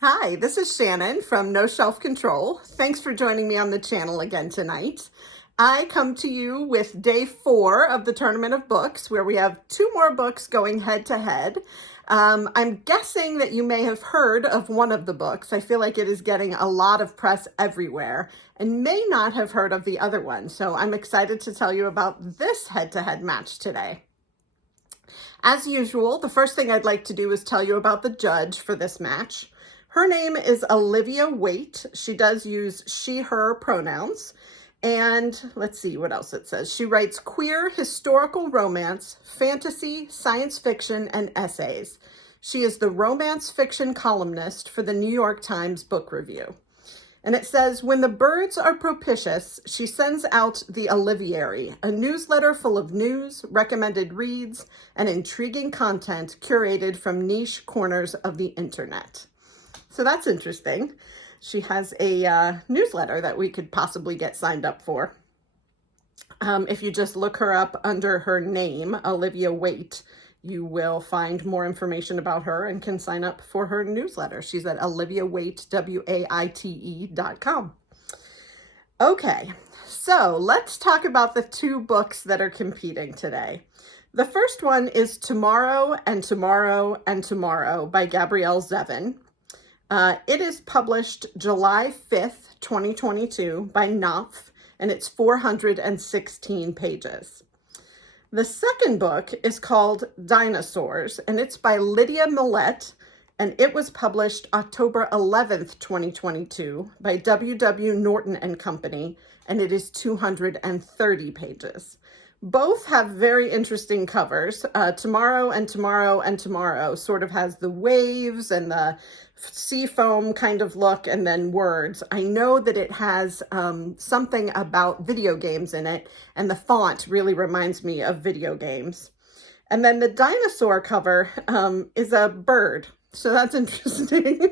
Hi, this is Shannon from No Shelf Control. Thanks for joining me on the channel again tonight. I come to you with day 4 of the Tournament of Books, where we have 2 more books going head to head. I'm guessing that you may have heard of one of the books. I feel like it is getting a lot of press everywhere and may not have heard of the other one. So I'm excited to tell you about this head-to-head match today. As usual, the first thing I'd like to do is tell you about the judge for this match. Her name is Olivia Waite. She does use she, her pronouns. And let's see what else it says. She writes queer historical romance, fantasy, science fiction, and essays. She is the romance fiction columnist for the New York Times Book Review. And it says, when the birds are propitious, she sends out the Oliviary, a newsletter full of news, recommended reads, and intriguing content curated from niche corners of the internet. So that's interesting. She has a newsletter that we could possibly get signed up for. If you just look her up under her name, Olivia Waite, you will find more information about her and can sign up for her newsletter. She's at oliviawaite.com. Okay, so let's talk about the 2 books that are competing today. The first one is Tomorrow and Tomorrow and Tomorrow by Gabrielle Zevin. It is published July 5th, 2022 by Knopf, and it's 416 pages. The second book is called Dinosaurs, and it's by Lydia Millette, and it was published October 11th, 2022 by W.W. Norton and Company, and it is 230 pages. Both have very interesting covers. Tomorrow and Tomorrow and Tomorrow sort of has the waves and the sea foam kind of look and then words. I know that it has something about video games in it, and the font really reminds me of video games. And then the dinosaur cover is a bird. So that's interesting.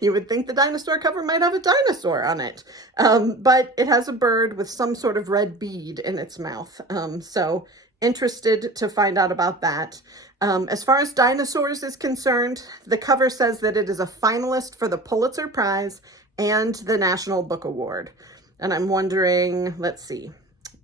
You would think the dinosaur cover might have a dinosaur on it. But it has a bird with some sort of red bead in its mouth. So interested to find out about that. As far as Dinosaurs is concerned, the cover says that it is a finalist for the Pulitzer Prize and the National Book Award. And I'm wondering, let's see.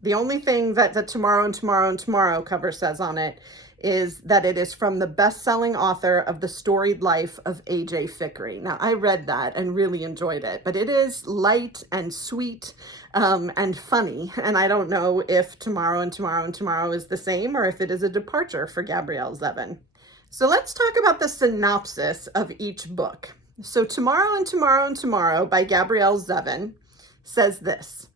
The only thing that the Tomorrow and Tomorrow and Tomorrow cover says on it is that it is from the best-selling author of The Storied Life of A.J. Fikry. Now, I read that and really enjoyed it, but it is light and sweet and funny, and I don't know if Tomorrow and Tomorrow and Tomorrow is the same or if it is a departure for Gabrielle Zevin. So let's talk about the synopsis of each book. So Tomorrow and Tomorrow and Tomorrow by Gabrielle Zevin says this.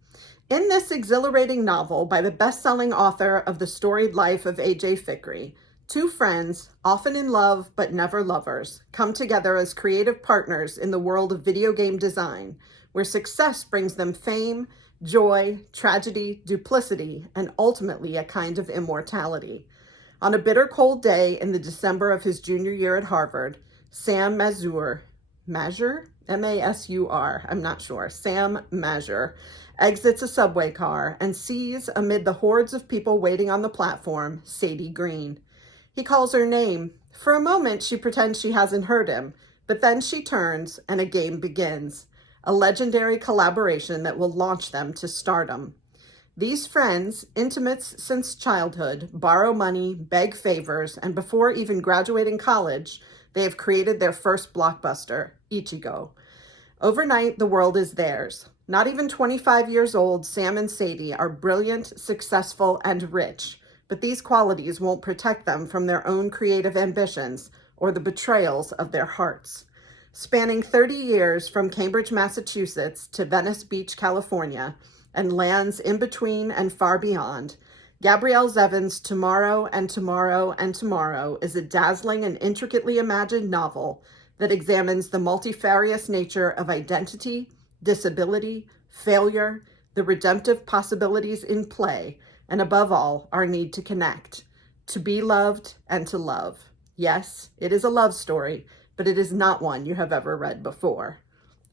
In this exhilarating novel by the best-selling author of The Storied Life of A.J. Fikry, 2 friends, often in love but never lovers, come together as creative partners in the world of video game design, where success brings them fame, joy, tragedy, duplicity, and ultimately a kind of immortality. On a bitter cold day in the December of his junior year at Harvard, Sam Mazur, M-A-S-U-R, I'm not sure, Sam Mazur, exits a subway car and sees, amid the hordes of people waiting on the platform, Sadie Green. He calls her name. For a moment, she pretends she hasn't heard him, but then she turns and a game begins, a legendary collaboration that will launch them to stardom. These friends, intimates since childhood, borrow money, beg favors, and before even graduating college, they have created their first blockbuster, Ichigo. Overnight, the world is theirs. Not even 25 years old, Sam and Sadie are brilliant, successful, and rich, but these qualities won't protect them from their own creative ambitions or the betrayals of their hearts. Spanning 30 years from Cambridge, Massachusetts to Venice Beach, California, and lands in between and far beyond, Gabrielle Zevin's Tomorrow and Tomorrow and Tomorrow is a dazzling and intricately imagined novel that examines the multifarious nature of identity, disability, failure, the redemptive possibilities in play, and above all, our need to connect, to be loved and to love. Yes, it is a love story, but it is not one you have ever read before.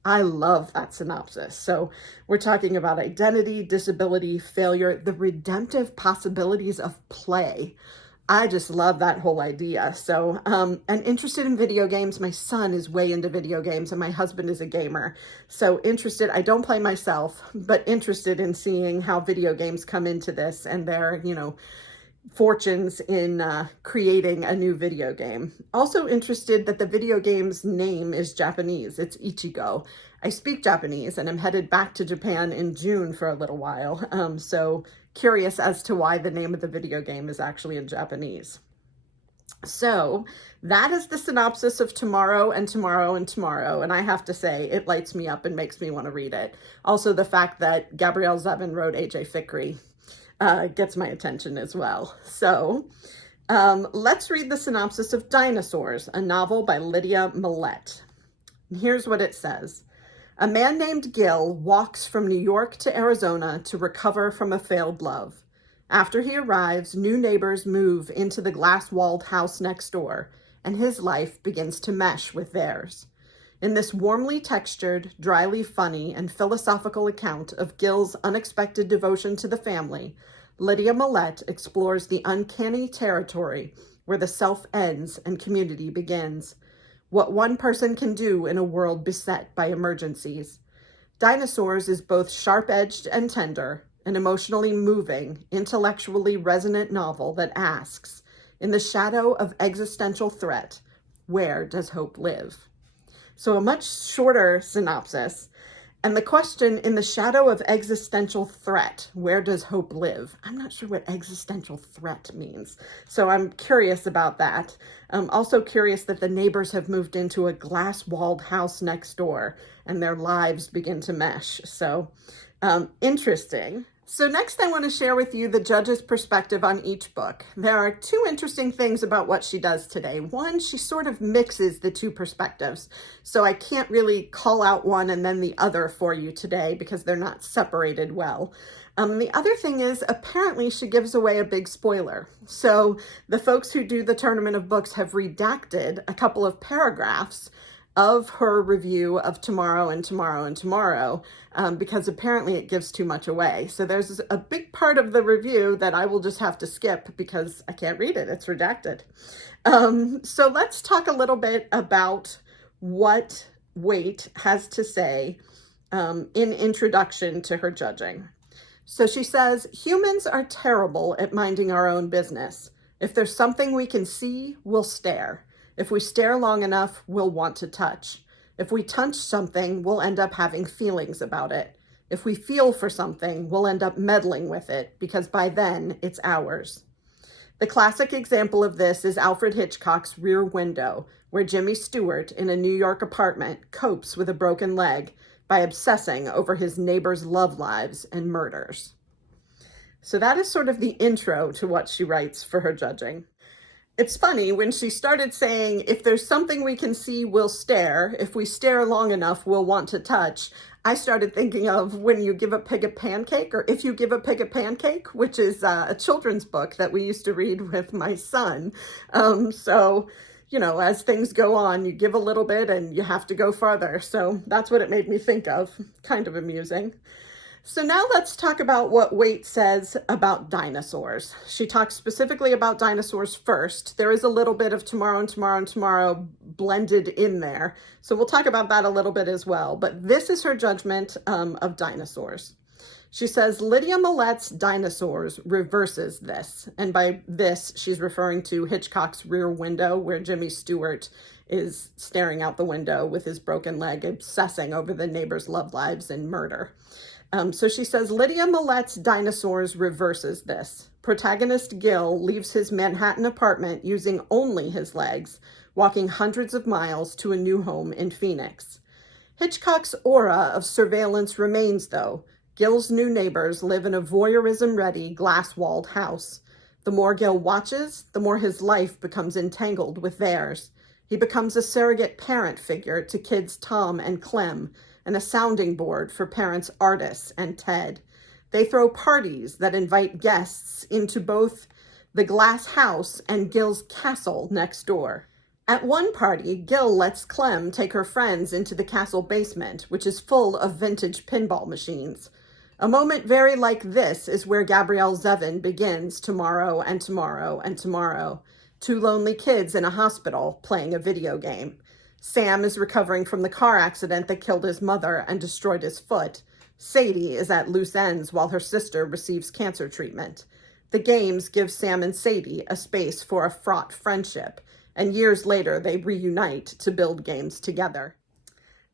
I love that synopsis. So we're talking about identity, disability, failure, the redemptive possibilities of play. I just love that whole idea. So, and interested in video games. My son is way into video games and my husband is a gamer. So interested, I don't play myself, but interested in seeing how video games come into this and their, fortunes in creating a new video game. Also interested that the video game's name is Japanese. It's Ichigo. I speak Japanese and I'm headed back to Japan in June for a little while. So curious as to why the name of the video game is actually in Japanese. So that is the synopsis of Tomorrow and Tomorrow and Tomorrow. And I have to say, it lights me up and makes me want to read it. Also, the fact that Gabrielle Zevin wrote A.J. Fikry gets my attention as well. So let's read the synopsis of Dinosaurs, a novel by Lydia Millette. Here's what it says. A man named Gil walks from New York to Arizona to recover from a failed love. After he arrives, new neighbors move into the glass-walled house next door, and his life begins to mesh with theirs. In this warmly textured, dryly funny, and philosophical account of Gil's unexpected devotion to the family, Lydia Millette explores the uncanny territory where the self ends and community begins. What one person can do in a world beset by emergencies. Dinosaurs is both sharp-edged and tender, an emotionally moving, intellectually resonant novel that asks, in the shadow of existential threat, where does hope live? So a much shorter synopsis. And the question, in the shadow of existential threat, where does hope live? I'm not sure what existential threat means. So I'm curious about that. I'm also curious that the neighbors have moved into a glass-walled house next door and their lives begin to mesh. So interesting. So next I want to share with you the judge's perspective on each book. There are two interesting things about what she does today. One, she sort of mixes the two perspectives. So I can't really call out one and then the other for you today because they're not separated well. The other thing is apparently she gives away a big spoiler. So the folks who do the Tournament of Books have redacted a couple of paragraphs of her review of Tomorrow and Tomorrow and Tomorrow, because apparently it gives too much away. So there's a big part of the review that I will just have to skip because I can't read it. It's redacted. So let's talk a little bit about what Waite has to say in introduction to her judging. So she says, humans are terrible at minding our own business. If there's something we can see, we'll stare. If we stare long enough, we'll want to touch. If we touch something, we'll end up having feelings about it. If we feel for something, we'll end up meddling with it because by then it's ours. The classic example of this is Alfred Hitchcock's Rear Window, where Jimmy Stewart in a New York apartment copes with a broken leg by obsessing over his neighbors' love lives and murders. So that is sort of the intro to what she writes for her judging. It's funny, when she started saying, if there's something we can see, we'll stare. If we stare long enough, we'll want to touch. I started thinking of When You Give a Pig a Pancake, or If You Give a Pig a Pancake, which is a children's book that we used to read with my son. So, as things go on, you give a little bit and you have to go farther. So that's what it made me think of. Kind of amusing. So now let's talk about what Waite says about dinosaurs. She talks specifically about dinosaurs first. There is a little bit of Tomorrow and Tomorrow and Tomorrow blended in there. So we'll talk about that a little bit as well. But this is her judgment of dinosaurs. She says, Lydia Millette's Dinosaurs reverses this. And by this, she's referring to Hitchcock's Rear Window, where Jimmy Stewart is staring out the window with his broken leg, obsessing over the neighbors' love lives and murder. So she says, Lydia Millette's Dinosaurs reverses this. Protagonist Gil leaves his Manhattan apartment using only his legs, walking hundreds of miles to a new home in Phoenix. Hitchcock's aura of surveillance remains, though. Gil's new neighbors live in a voyeurism-ready, glass-walled house. The more Gil watches, the more his life becomes entangled with theirs. He becomes a surrogate parent figure to kids Tom and Clem, and a sounding board for parents Artis and Ted. They throw parties that invite guests into both the glass house and Gil's castle next door. At one party, Gil lets Clem take her friends into the castle basement, which is full of vintage pinball machines. A moment very like this is where Gabrielle Zevin begins Tomorrow and Tomorrow and Tomorrow. Two lonely kids in a hospital playing a video game. Sam is recovering from the car accident that killed his mother and destroyed his foot. Sadie is at loose ends while her sister receives cancer treatment. The games give Sam and Sadie a space for a fraught friendship, and years later they reunite to build games together.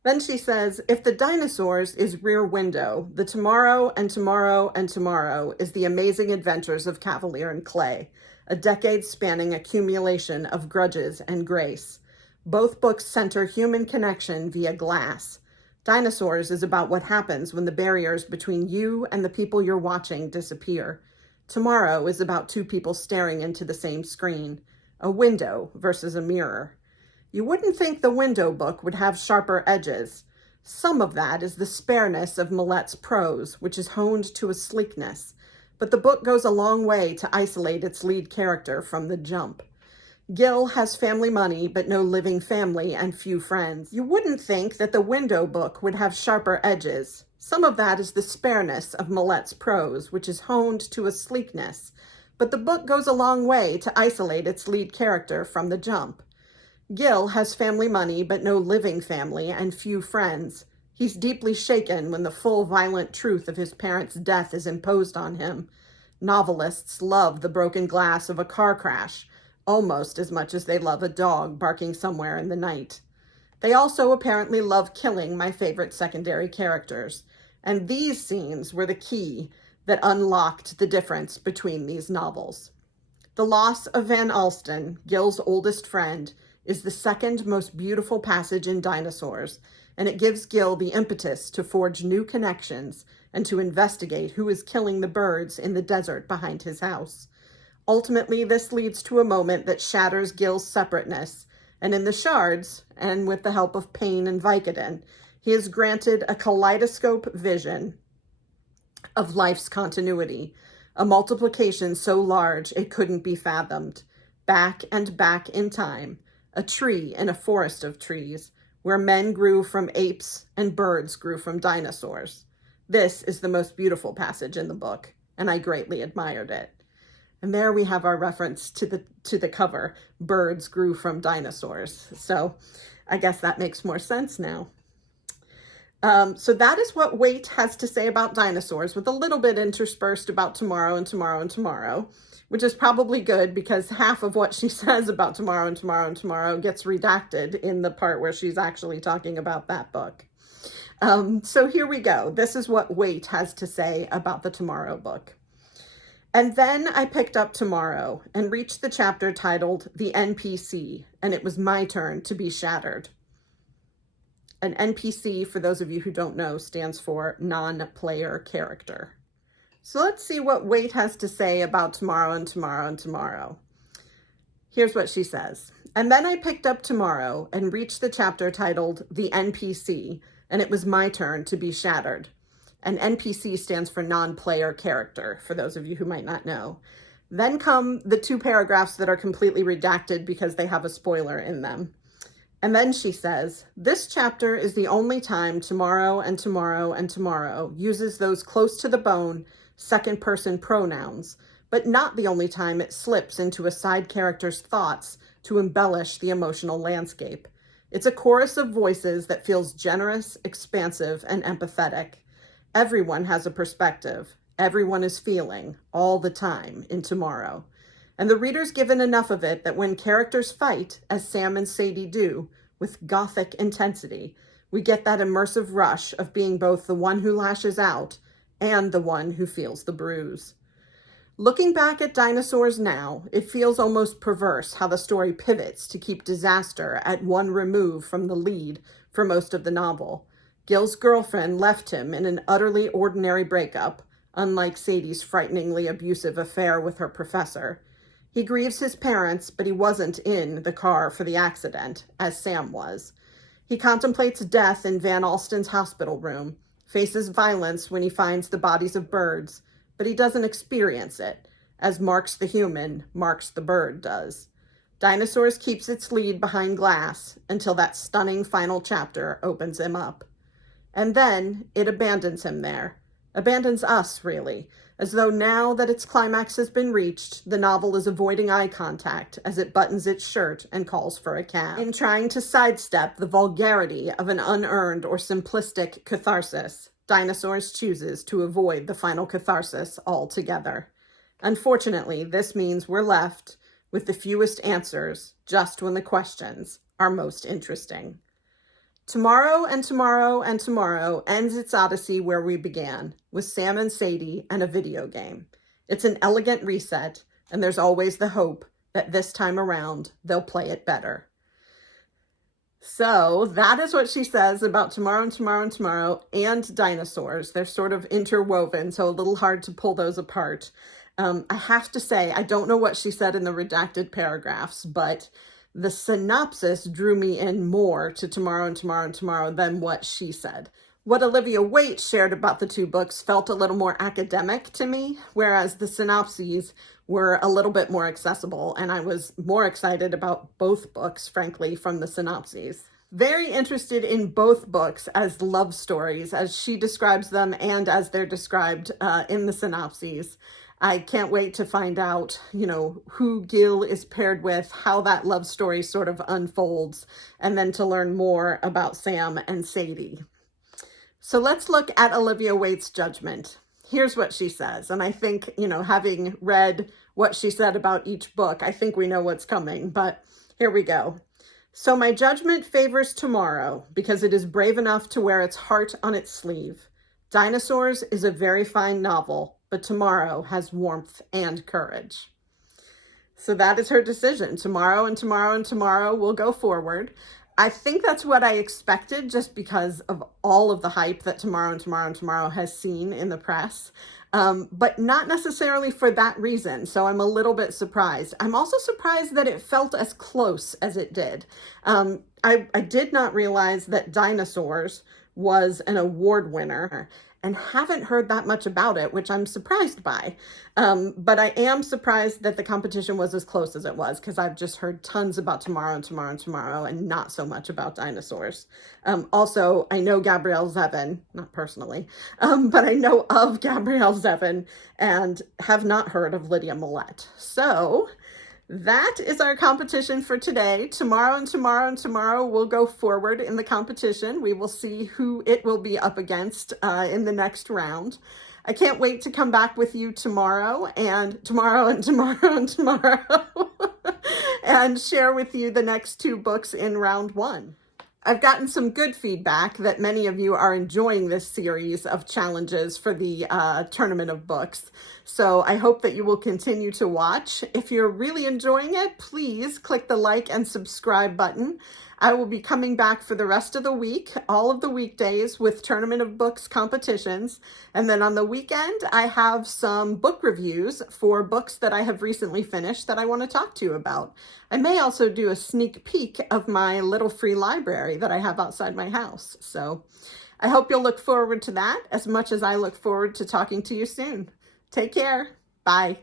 Then she says, if the Dinosaurs is Rear Window, the Tomorrow and Tomorrow and Tomorrow is the amazing adventures of Cavalier and Clay, a decade-spanning accumulation of grudges and grace. Both books center human connection via glass. Dinosaurs is about what happens when the barriers between you and the people you're watching disappear. Tomorrow is about two people staring into the same screen, a window versus a mirror. You wouldn't think the Window book would have sharper edges. Some of that is the spareness of Millette's prose, which is honed to a sleekness, but the book goes a long way to isolate its lead character from the jump. Gil has family money, but no living family and few friends. You wouldn't think that the Window book would have sharper edges. Some of that is the spareness of Millette's prose, which is honed to a sleekness, but the book goes a long way to isolate its lead character from the jump. Gil has family money, but no living family and few friends. He's deeply shaken when the full violent truth of his parents' death is imposed on him. Novelists love the broken glass of a car crash, almost as much as they love a dog barking somewhere in the night. They also apparently love killing my favorite secondary characters, and these scenes were the key that unlocked the difference between these novels. The loss of Van Alsten, Gil's oldest friend, is the second most beautiful passage in Dinosaurs, and it gives Gil the impetus to forge new connections and to investigate who is killing the birds in the desert behind his house. Ultimately, this leads to a moment that shatters Gil's separateness, and in the shards, and with the help of Pain and Vicodin, he is granted a kaleidoscope vision of life's continuity, a multiplication so large it couldn't be fathomed, back and back in time, a tree in a forest of trees, where men grew from apes and birds grew from dinosaurs. This is the most beautiful passage in the book, and I greatly admired it. And there we have our reference to the cover, birds grew from dinosaurs. So I guess that makes more sense now. So that is what Waite has to say about Dinosaurs, with a little bit interspersed about Tomorrow and Tomorrow and Tomorrow, which is probably good because half of what she says about Tomorrow and Tomorrow and Tomorrow gets redacted in the part where she's actually talking about that book. So here we go. This is what Waite has to say about the Tomorrow book. And then I picked up Tomorrow and reached the chapter titled The NPC, and it was my turn to be shattered. An NPC, for those of you who don't know, stands for non-player character. So let's see what Waite has to say about Tomorrow and Tomorrow and Tomorrow. Here's what she says. And then I picked up Tomorrow and reached the chapter titled The NPC, and it was my turn to be shattered. And NPC stands for non-player character, for those of you who might not know. Then come the two paragraphs that are completely redacted because they have a spoiler in them. And then she says, this chapter is the only time Tomorrow and Tomorrow and Tomorrow uses those close to the bone second-person pronouns, but not the only time it slips into a side character's thoughts to embellish the emotional landscape. It's a chorus of voices that feels generous, expansive, and empathetic. Everyone has a perspective. Everyone is feeling, all the time, in Tomorrow. And the reader's given enough of it that when characters fight, as Sam and Sadie do, with gothic intensity, we get that immersive rush of being both the one who lashes out and the one who feels the bruise. Looking back at Dinosaurs now, it feels almost perverse how the story pivots to keep disaster at one remove from the lead for most of the novel. Gil's girlfriend left him in an utterly ordinary breakup, unlike Sadie's frighteningly abusive affair with her professor. He grieves his parents, but he wasn't in the car for the accident, as Sam was. He contemplates death in Van Alsten's hospital room, faces violence when he finds the bodies of birds, but he doesn't experience it, as Marx the human, Marx the bird does. Dinosaurs keeps its lead behind glass until that stunning final chapter opens him up. And then it abandons him there, abandons us, really, as though now that its climax has been reached, the novel is avoiding eye contact as it buttons its shirt and calls for a cab. In trying to sidestep the vulgarity of an unearned or simplistic catharsis, Dinosaurs chooses to avoid the final catharsis altogether. Unfortunately, this means we're left with the fewest answers just when the questions are most interesting. Tomorrow and Tomorrow and Tomorrow ends its odyssey where we began, with Sam and Sadie and a video game. It's an elegant reset, and there's always the hope that this time around they'll play it better. So that is what she says about Tomorrow and Tomorrow and Tomorrow and Dinosaurs. They're sort of interwoven, so a little hard to pull those apart. I have to say, I don't know what she said in the redacted paragraphs, but the synopsis drew me in more to Tomorrow and Tomorrow and Tomorrow than what she said. What Olivia Waite shared about the two books felt a little more academic to me, whereas the synopses were a little bit more accessible, and I was more excited about both books, frankly, from the synopses. Very interested in both books as love stories, as she describes them and as they're described in the synopses. I can't wait to find out, who Gil is paired with, how that love story sort of unfolds, and then to learn more about Sam and Sadie. So let's look at Olivia Waite's judgment. Here's what she says, and I think, having read what she said about each book, I think we know what's coming, but here we go. So my judgment favors Tomorrow because it is brave enough to wear its heart on its sleeve. Dinosaurs is a very fine novel, but Tomorrow has warmth and courage. So that is her decision. Tomorrow and Tomorrow and Tomorrow will go forward. I think that's what I expected just because of all of the hype that Tomorrow and Tomorrow and Tomorrow has seen in the press, but not necessarily for that reason. So I'm a little bit surprised. I'm also surprised that it felt as close as it did. I did not realize that Dinosaurs was an award winner and haven't heard that much about it, which I'm surprised by. But I am surprised that the competition was as close as it was because I've just heard tons about Tomorrow and Tomorrow and Tomorrow and not so much about Dinosaurs. Also, I know Gabrielle Zevin, not personally, but I know of Gabrielle Zevin and have not heard of Lydia Millette. So that is our competition for today. Tomorrow and Tomorrow and Tomorrow will go forward in the competition. We will see who it will be up against in the next round. I can't wait to come back with you tomorrow and Tomorrow and Tomorrow and Tomorrow and share with you the next two books in round one. I've gotten some good feedback that many of you are enjoying this series of challenges for the Tournament of Books. So I hope that you will continue to watch. If you're really enjoying it, please click the like and subscribe button. I will be coming back for the rest of the week, all of the weekdays with Tournament of Books competitions. And then on the weekend, I have some book reviews for books that I have recently finished that I want to talk to you about. I may also do a sneak peek of my little free library that I have outside my house. So I hope you'll look forward to that as much as I look forward to talking to you soon. Take care. Bye.